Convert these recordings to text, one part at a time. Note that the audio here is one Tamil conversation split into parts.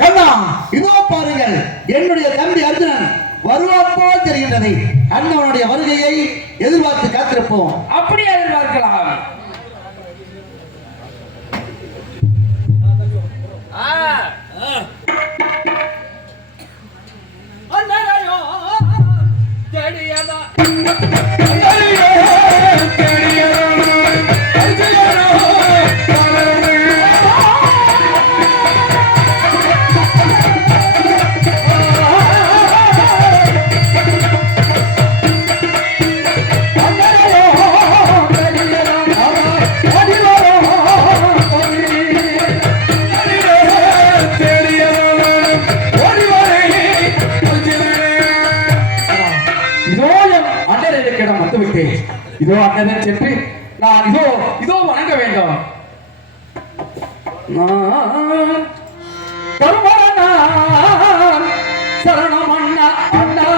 கண்ணா இதோ பாருங்கள், என்னுடைய தம்பி அர்ஜுனன் வருவாப்போ தெரிகின்றது. அண்ணனுடைய வருகையை எதிர்பார்த்து காத்திருப்போம். அப்படி எதிர்பார்க்கலாம். இதோ அண்ணன் சென்று நான் இதோ இதோ வணங்க வேண்டும். சரணம் அண்ணா அண்ணா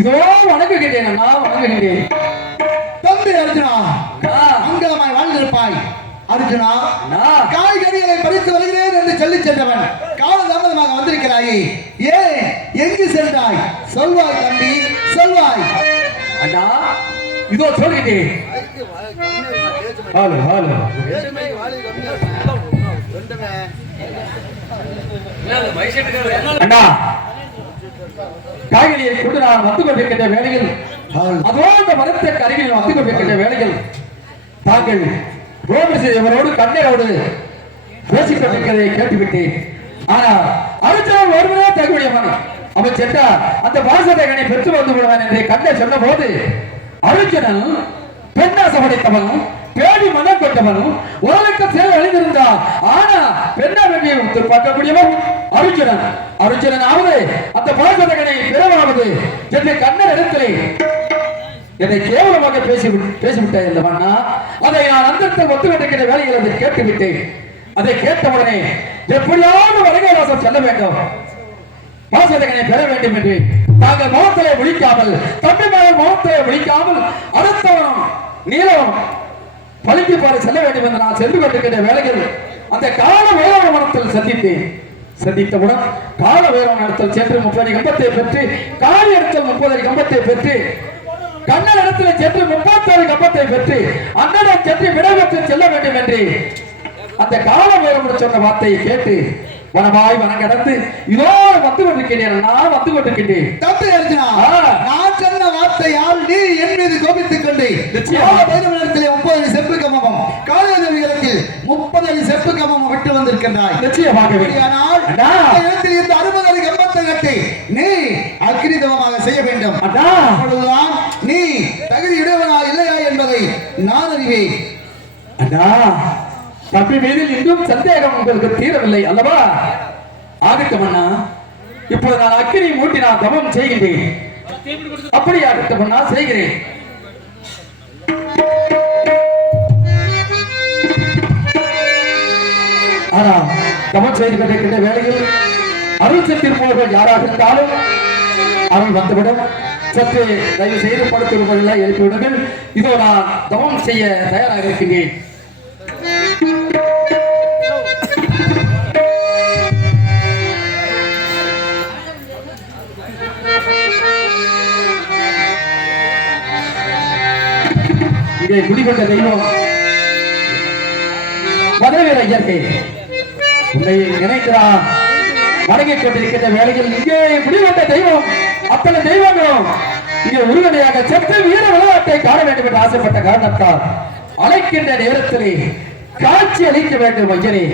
இதோ வணங்குகின்றேன் அண்ணா, வணங்குகின்றேன். தம்பி அர்ஜுனா, மங்களமாய் வாழ்ந்திருப்பாய். அர்ஜுனா, காய்கறிகளை பறித்து வருகிறேன் என்று சொல்லி சென்றவன் கால தாமதமாக வந்திருக்கிறாயே, ஏன் எங்கு சென்றாய்? சொல்வாய் தம்பி, சொல்வாய். அண்ணா இதோ சொல்கிறேன். அண்ணா காய்கறியை கொண்டு நான் வந்து கொண்டிருக்கின்ற வேளையில், அதோ அந்த மரத்திற்கு அருகில் வந்து கொண்டிருக்கின்ற வேளையில் தாங்கள் ரோடு கண்ணீரோடு பேசிக் கொண்டிருக்கிறதை கேட்டுவிட்டேன். ஆனால் அர்ஜுனன் ஒருவரே தகுதியவன். அவன் சென்றால் அந்த வாசகனை பெற்று வந்து விடுவான் என்று கண்ணை சொன்ன போது, அர்ஜுனன் பெண்ணாசை படைத்தவன், பேடி மனம் கொண்டவனும் உலக சேவை அழிந்திருந்தான். ஆனா பெண்ணாமையை பார்க்கக்கூடியவன் அர்ஜுனன். அர்ஜுனனாவது அந்த பாசகனை பிறவாவது என்று கண்ணர் இடத்திலே என்னை கேவலமாக பேசிவிட்டாய் அல்லவண்ணா. அதை நான் அந்தத்தில் ஒத்துக்கொண்டிருக்கிற வேலையில் அதை கேட்டுவிட்டேன். அதை கேட்டவுடனே எப்படியாவது வடகேவாசம் செல்ல வேண்டும், பாசகனை பெற வேண்டும் என்று தாங்கள் முகத்திலே விழிக்காமல், தம்பி மகன் முகத்திலே விழிக்காமல் அடுத்தவனும் நீலவனும் பழிக்கு பாறை செல்ல வேண்டும் என்று நான் சென்று கொண்டிருக்கின்ற வேளையில் அந்த கால வேளாண் மனத்தில் சந்தித்தவுடன் கால வேளாண் இடத்தில் சென்று 30 கம்பத்தை பெற்று, காலி இடத்தில் 30 கம்பத்தை பெற்று, கண்ணன் இடத்தில் சென்று 36 கம்பத்தை பெற்று, அண்ணன் சென்று விடகத்தில் செல்ல வேண்டும் என்று அந்த கால வேளாண் சொன்ன வார்த்தையை கேட்டு வனமாய் வனங்கடந்து இதோ வந்து கொண்டிருக்கிறேன். நான் வந்து கொண்டிருக்கிறேன். தம்பி அர்ஜுனா, நான் சொன்ன வார்த்தையால் நீ என் மீது கோபித்துக் கொண்டு 30 செப்பு கமம், காலதேவிகளுக்கு 30 செப்பு கமம் விட்டு வந்திருக்கின்றாய். நிச்சயமாகவே. ஆனால் இடத்தில் இந்த 60 கம்பத்தை கட்டி நீ அக்கிரிதமாக செய்ய வேண்டும். அப்பொழுதுதான் நீ தகுதியுடையவனா இல்லையா என்பதை நான் அறிவேன். அண்ணா தம்பி மீதில் இன்னும் சந்தேகம் உங்களுக்கு தீரவில்லை அல்லவா? ஆகட்டும் அண்ணா, இப்போது நான் அக்கினி மூட்டி நான் தவம் செய்கின்றேன். அப்படி ஆகட்டும் அண்ணா, செய்கிறேன். ஆனா தவம் செய்து கொண்டிருக்கின்ற வேளையில் அருள் திருப்பவர்கள் யாராக இருந்தாலும் அருள் வந்துவிடும். சற்று தயவு செய்து படுத்துவர்கள் எழுப்பிவிடுங்கள். இதோ நான் தவம் செய்ய தயாராக இருக்கின்றேன். இங்கே குடிகொண்ட தெய்வம் மதுரவீர ஐயர்கே உன்னை நினைக்கிறான் வணங்கிக் கொண்டிருக்கின்ற வேளையில் இங்கே குடிகொண்ட தெய்வம் அத்தனை தெய்வங்களும் இங்கே உருவனையாக சென்று வீர விளையாட்டை காண வேண்டும் என்று ஆசைப்பட்ட காரணத்தால் அழைக்கின்ற நேரத்திலே காட்சி அளிக்க வேண்டும் ஐயனே.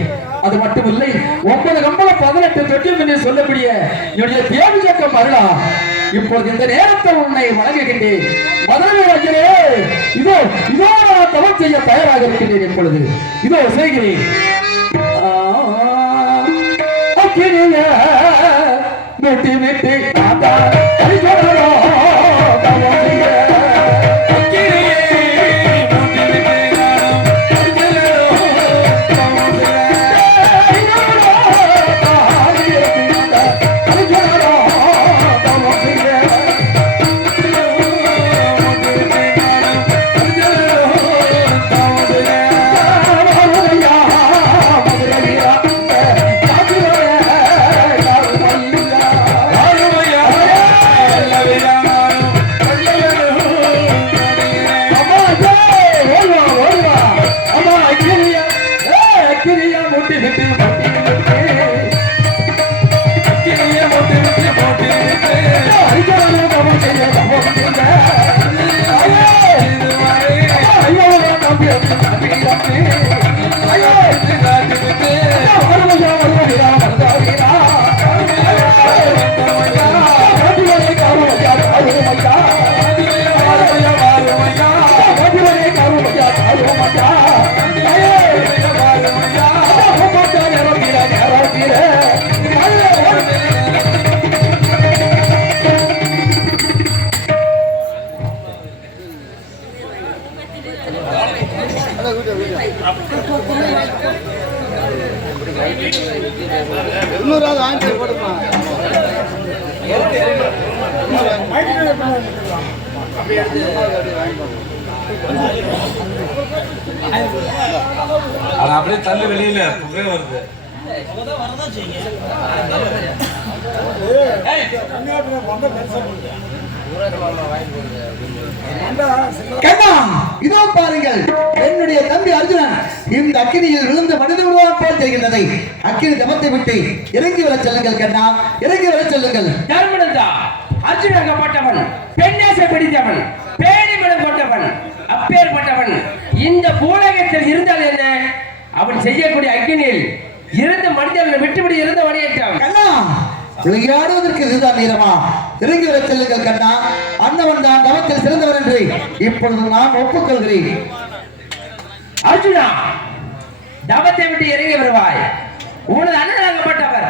அது மட்டுமில்லை, 9 கம்பளம் 18 தொட்டியம் என்று சொல்லக்கூடிய என்னுடைய தேவி சக்கம் அருளா இப்போது இந்த நேரத்தில் உன்னை வணங்குகின்றேன். மதுரை ஐயனே, இதோ இதோ நான் தவம் செய்ய தயாராக இருக்கின்றேன். இப்பொழுது இதோ செய்கிறேன். விட்டு அப்படியே தள்ளு வெளியில புகை வருது. கண்ணா இதோ பாருங்கள், என்னுடைய தம்பி அர்ஜுனன் இந்த அக்கினியில் விழுந்து மனித விடுவான் போல் தெரிகின்றதை. அக்கினி தமத்தை விட்டு இறங்கி வர செல்லுங்கள் கண்ணா, இறங்கி வர செல்லுங்கள். தர்மனந்தா அர்ஜுனாகப்பட்டவன், பெண்ணேசை பிடித்தவன், பேடி மனம் கொண்டவன், அப்பேற்பட்டவன் இந்த பூலகத்தில் இருந்தால் என்ன, அவன் செய்யக்கூடிய அக்கினியில் இருந்த மனிதர்களை விட்டுவிட்டு இருந்த வழியேற்றம். கண்ணா விளையாடுவதற்கு இதுதான் நேரமா? இறங்கி வர செல்லுங்கள் கண்ணா. அண்ணவன் தான் தவத்தில் சிறந்தவர் என்று இப்பொழுது நான் ஒப்புக்கொள்கிறேன். அர்ஜுனா, தவத்தை விட்டு இறங்கி வருவாய். உனது அண்ணனாகப்பட்டவர்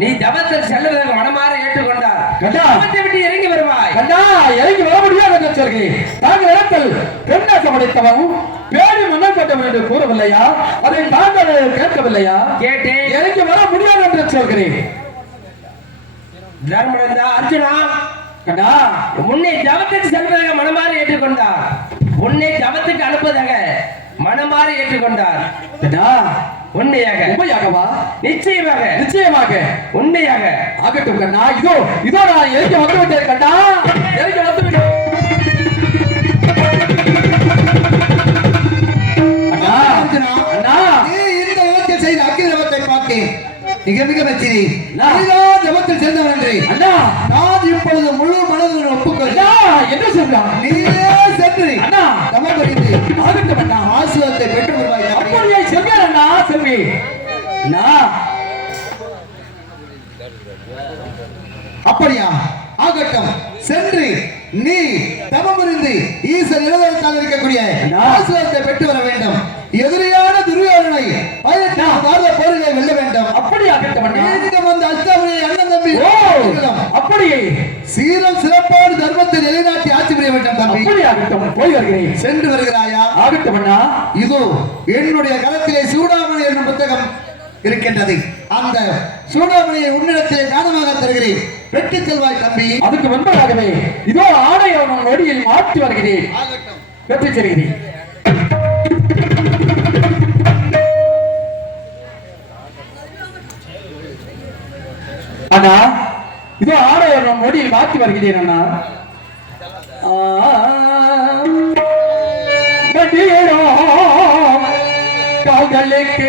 நீ தவத்தில் செல்வதற்கு மனமாற ஏற்றுக்கொண்டார். தவத்தை விட்டு இறங்கி வருவாய். கண்ணா இறங்கி வர முடியாது என்று சொல்கிறேன். தாங்கள் இடத்தில் பெண்ணாசம் அடைத்தவன் பேடி மன்னம் கொண்டவன் என்று கூறவில்லையா? அதை தாங்கள் கேட்கவில்லையா? கேட்டேன். இறங்கி வர முடியாது என்று சொல்கிறேன். தர்மனந்தா அர்ஜுனா, கண்ணா உன்னை தவத்துக்கு செல்வதாக மனமாற ஏற்றுக்கொண்டார். உன்னை தவத்துக்கு அனுப்புவதாக மனமாற ஏற்றுக்கொண்டார். கண்ணா உண்மையாக? உண்மையாகவா? நிச்சயமாக. நிச்சயமாக உண்மையாக ஆகட்டும் கண்ணா. இதோ இதோ நான் இறங்கி வந்து விட்டேன் கண்ணா, இறங்கி வந்து விட்டேன். அண்ணா அர்ஜுனா, அண்ணா நீ இந்த இடத்தில் செய்த அக்கினி தவத்தை பார்த்தேன். மிக மிக மெச்சினி. அண்ணா. நீதான் தவத்தில் சேர்ந்தவன் என்று அண்ணா நான் இப்பொழுது முழு மனதுடன் ஒப்புக்கொள். அண்ணா என்ன சொல்றான்? நீயே சென்று அண்ணா தவம் புரிந்து ஆகட்டும் அண்ணா. ஆசீர்வாதத்தை பெற்று வருவாய் தம்பி. அப்படியே செல்வேன் அண்ணா, செல்வி. அண்ணா அப்படியா? ஆகட்டும், சென்று நீ தவம் புரிந்து ஈசன் நிலவரத்தால் இருக்கக்கூடிய ஆசீர்வாதத்தை பெற்று வர வேண்டும். எதிரியான துரியோதனை 18 வார போரிலே வெல்ல வேண்டும். அப்படி ஆகட்டும் அண்ணா. மீண்டும் வந்த அஷ்டாவணியை அண்ணன் தம்பி ஓ அப்படியே சீரம் சிறப்பான தர்மத்தை நிலைநாட்டி ஆட்சி புரிய வேண்டும் தம்பி. அப்படி ஆகட்டும், போய் வருகிறேன். சென்று வருகிறாயா? ஆகட்டும் அண்ணா. இதோ என்னுடைய கரத்திலே சூடாமணி என்னும் புத்தகம் இருக்கின்றது. அந்த சூடாமணியை உன்னிடத்திலே தானமாக தருகிறேன். வெற்றி செல்வாய் தம்பி. அதுக்கு முன்பதாகவே இதோ ஆணையம் நொடியில் மாற்றி வருகிறேன். வெற்றி செல்கிறேன். அண்ணா இதோ ஆணையம் நொடியில் மாற்றி வருகிறேன் அண்ணா. காதலுக்கு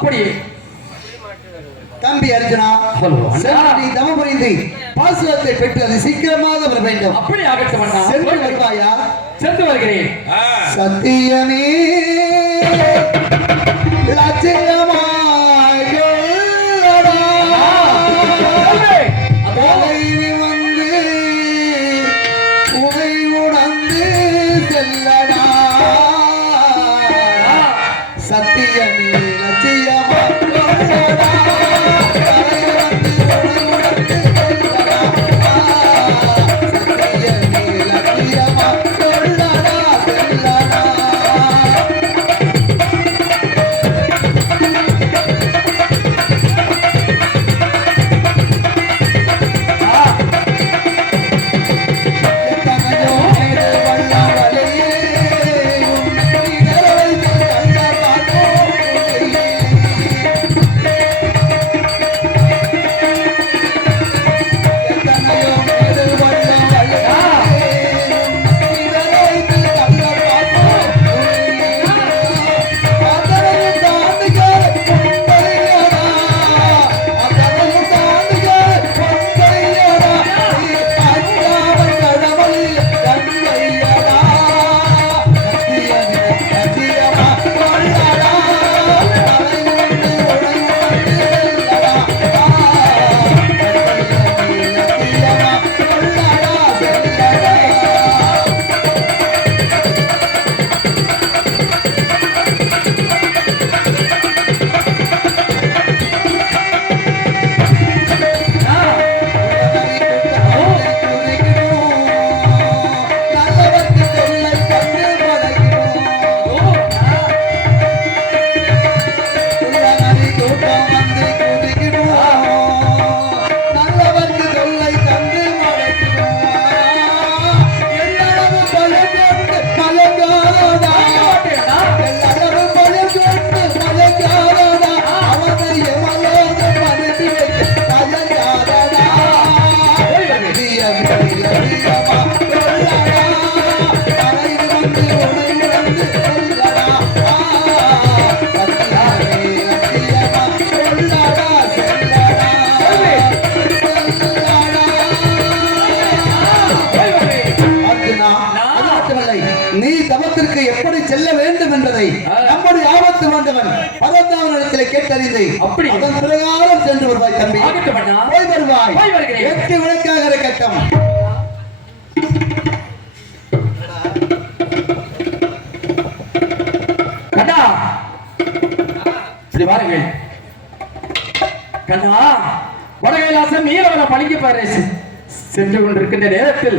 அப்படி தம்பி அர்ஜுனா, சென்று நீ தவம் புரிந்து பாசுரத்தை பெற்று அது சீக்கிரமாக வர வேண்டும். அப்படி ஆகட்டும் அண்ணா. சென்று வருவாயா? சென்று வருகிறேன். சத்தியமே லட்சியமாய் சொல்லடா. அலைவி வந்து உனை உணர்ந்து செல்லடா. சத்தியமே லட்சியமாய் சொல்லடா. நீ தவத்திற்கு எப்படி செல்ல வேண்டும் என்பதை நம்முடைய ஆபத்து வந்தவன் பரந்தாவனிடத்திலே கேட்டறிந்து அப்படி அதன் பிரகாரம் சென்று வருவாய் தம்பி. போய் வருவாய். வெற்றி விளக்காக இருக்கட்டும். கண்ணா இப்படி வாருங்கள். கண்ணா வடகைலாசம் நீலவன பணிக்கு பாரு சென்று கொண்டிருக்கின்ற நேரத்தில்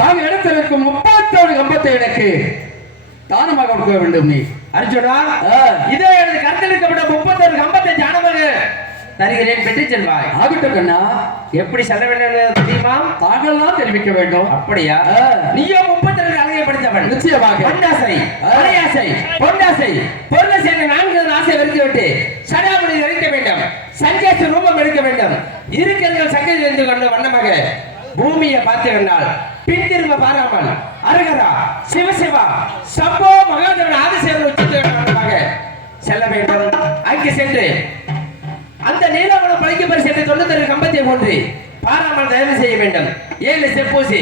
தாங்கள் இடத்திற்கும் 31 கம்பத்தை எனக்கு தானமாக கொடுக்க வேண்டும். நீ அர்ஜுனா, இதே எனது கருத்தளிக்கப்பட்ட 31 கம்பத்தை தானமாக தருகிறேன், பெற்று செல்வாய். ஆகட்டும் கண்ணா. எப்படி செல்ல வேண்டும் தெரியுமா? தாங்கள் தான் தெரிவிக்க வேண்டும். அப்படியா? நீயோ 32 அழகை படித்தவன். நிச்சயமாக. பொன்னாசை, அரையாசை, பொன்னாசை, பொருளாசை 4 ஆசை வெறுத்து விட்டு சடாமுடி இறைக்க வேண்டும், சங்கேச ரூபம் எடுக்க வேண்டும், இருக்கங்கள் சங்கை தெரிந்து கொண்ட வண்ணமாக பூமியை பார்த்தவனால் பின் திரும்ப பாராமல் அருகரா சிவசிவா சம்போ மகாதேவன் ஆதிசேவன் உச்சமாக செல்ல வேண்டும். அங்கு சென்று அந்த நீலவன பழிக்கு பரிசு 91 கம்பத்தை போன்று பாராமல் தயவு செய்ய வேண்டும். 7 செப்பூசி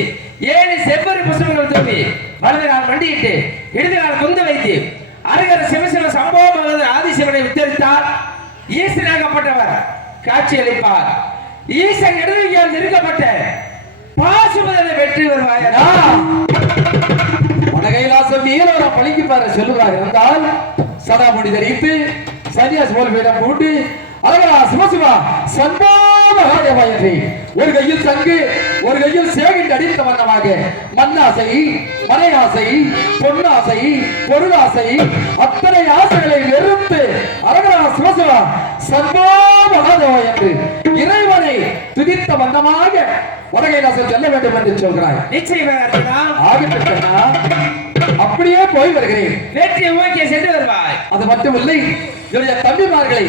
7 செவ்வரி புஷ்பங்கள் தூக்கி வலது கால் மண்டியிட்டு இடது கால் குந்து வைத்து அருகர சிவசிவ சம்போ மகாதேவன் ஆதிசிவனை உச்சரித்தார். ஈசனாகப்பட்டவர் காட்சியளிப்பார். ஈசன் இடதுகையால் நெருக்கப்பட்ட பாசுபதனை வெற்றி வருவாயனா. வடகைலாசம் நீலவன பழிக்கு பாரு சொல்லுவார் என்றால் சடாமுடி தரித்து சன்னியாசி போல் வேடம் போட்டு அழகா சிவசிவா சம்போ மகாதேவா என்று ஒரு கையில் சங்கு ஒரு கையில் சேகிட்டு அடித்த வண்ணமாக மண்ணாசை மனையாசை பொன்னாசை பொருளாசை அத்தனை ஆசைகளை வெறுத்து அழகா சிவசிவா சம்போ மகாதேவா என்று இறைவனை துதித்த வண்ணமாக வடகைலாசம் செல்ல வேண்டும் என்று சொல்கிறாய். நிச்சயமாக அப்படியே போய் வருகிறேன். வெற்றி ஊக்கிய சென்று வருவாய். அது மட்டுமில்லை, என்னுடைய தம்பிமார்களை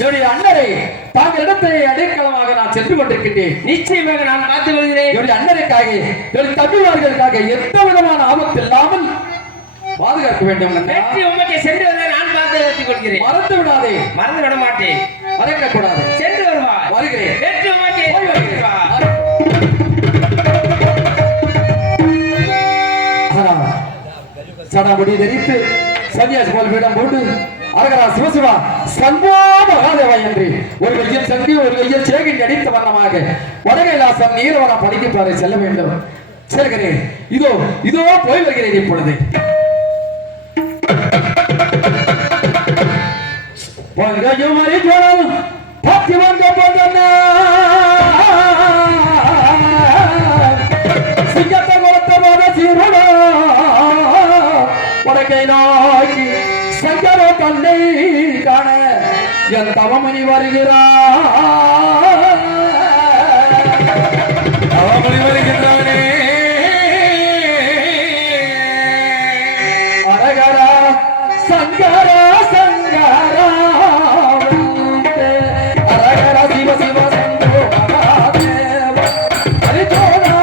என்னுடைய அண்ணரை தாங்கள் இடத்தை அடைக்கலமாக நான் சென்று கொண்டிருக்கின்றேன். நிச்சயமாக நான் பார்த்து வருகிறேன். என்னுடைய அண்ணனுக்காக என்னுடைய தம்பிமார்களுக்காக எந்த விதமான ஆபத்து இல்லாமல் பாதுகாக்க வேண்டும் கண்ணா. வெற்றி உமக்கு சென்று வர நான் பாதுகாத்துக் கொள்கிறேன். மறந்து விடாதே. மறந்து விட மாட்டேன். மறக்க கூடாது. சென்று வருவாய். வருகிறேன். வெற்றி உமக்கு போய் வருகிறேன். சடாமுடி தரித்து சன்னியாசி போல் வேடம் போட்டு அரகரா சிவசிவா சம்போ மகாதேவா என்று ஒரு கையில் சங்கி ஒரு கையில் சேகின் அடித்த வண்ணமாக வடகைலாசம் நீரவனம் படிக்கப்பாறை செல்ல வேண்டும். செல்கிறேன். இதோ இதோ போய் வருகிறேன் இப்பொழுது. பொங்கையும் அறிஞரும் பத்தி வந்த பொங்கண்ணா சிங்கத்தை கொடுத்த போத சீருடா உடக்கை நோக்கி சங்கர தந்தை காண என் தவமணி வருகிறார். அவமணி வருகின்றானே அரகரா சங்கரா சங்கரா அரகரா சிவ சிவ சந்தோ மகாதேவ ஹரிஜோனா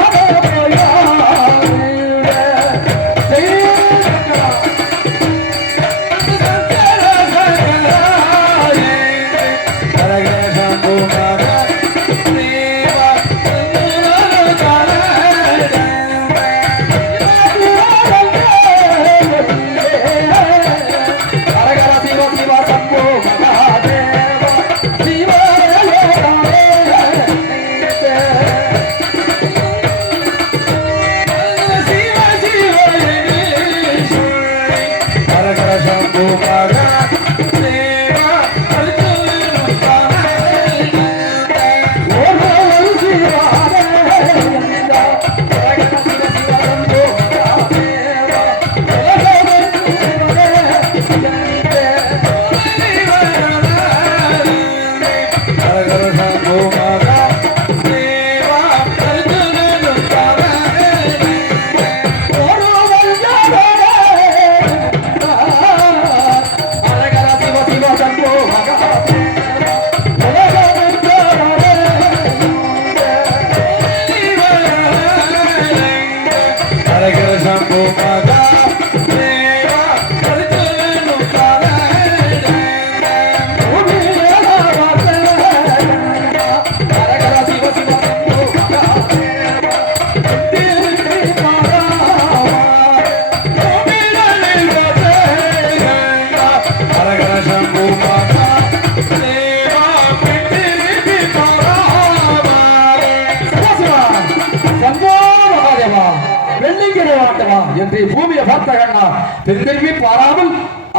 என்று பூமியை பார்த்த கண்ணா திரும்பி பாராமல்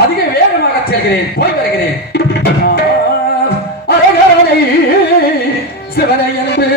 அதிக வேகமாக செல்கிறேன். போய் வருகிறேன். அரகரனை சிவனை என்று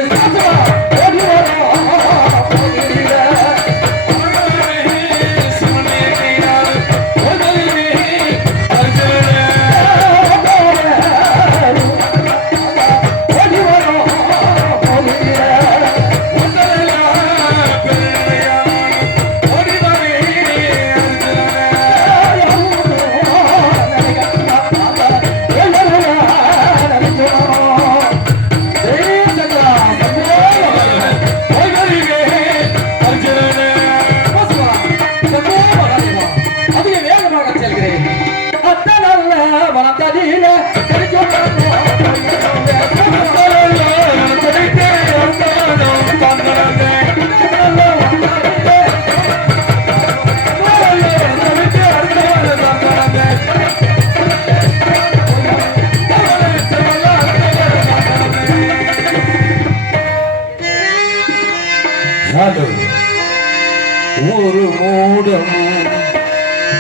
ஒரு மூடம்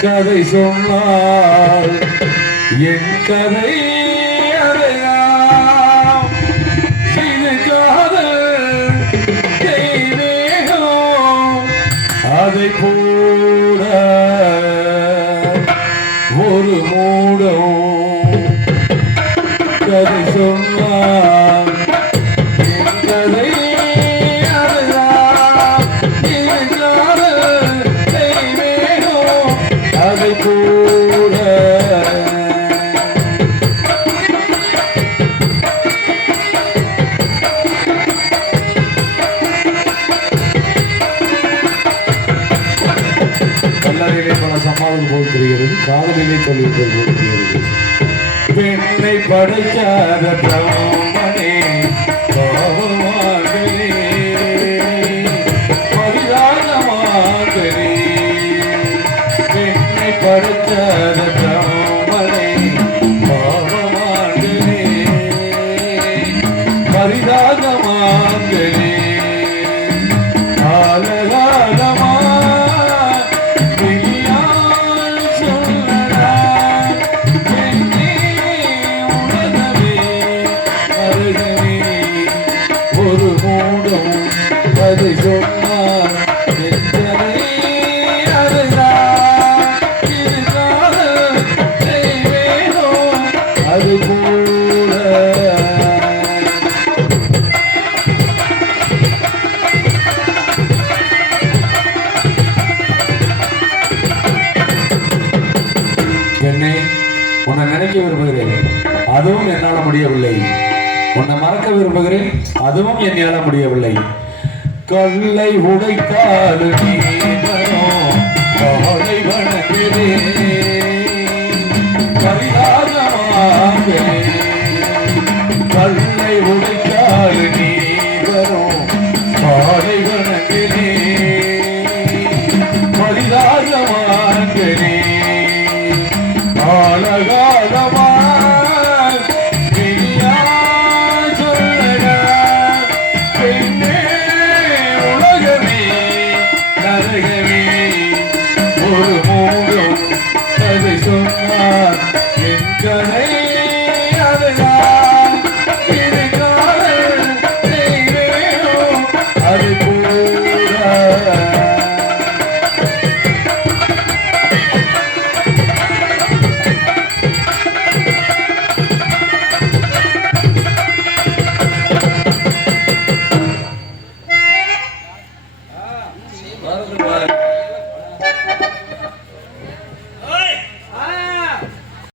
கதை சொன்னால் என் கதை அறையாம். இது காதல் தெய்வீகம் அதை போட ஒரு மூடம் கதை சொன்னால் என் கதை காதல் போல் தெரிகிறது, காதலிலே சொல்லிவிட்டது போல் தெரிகிறது. பெண்ணை படைக்காத பிரம்மனே பாவமாகவே பரிதானமாகவே பெண்ணை படைக்காத பிரம்மனே பாவமாகவே பரிதானமாகவே காலகாலமா வெளியால் சொல்லடா பெண்ணே உலகமே அருகமே ஒரு மூடம் அதை சொன்னார் நெஞ்சமே அதுதான் இருந்தால் செய்வேனோ அது போல. பெண்ணே, உன்னை நினைக்க விரும்புகிறேன், அதுவும் என்னால முடியவில்லை. உன்னை மறக்க விரும்புகிறேன், அதுவும் என்னால முடியவில்லை. கல்லை உடைத்தாலும் நீ வரும் காலை வணங்குகிறேன் பரிதாபமாக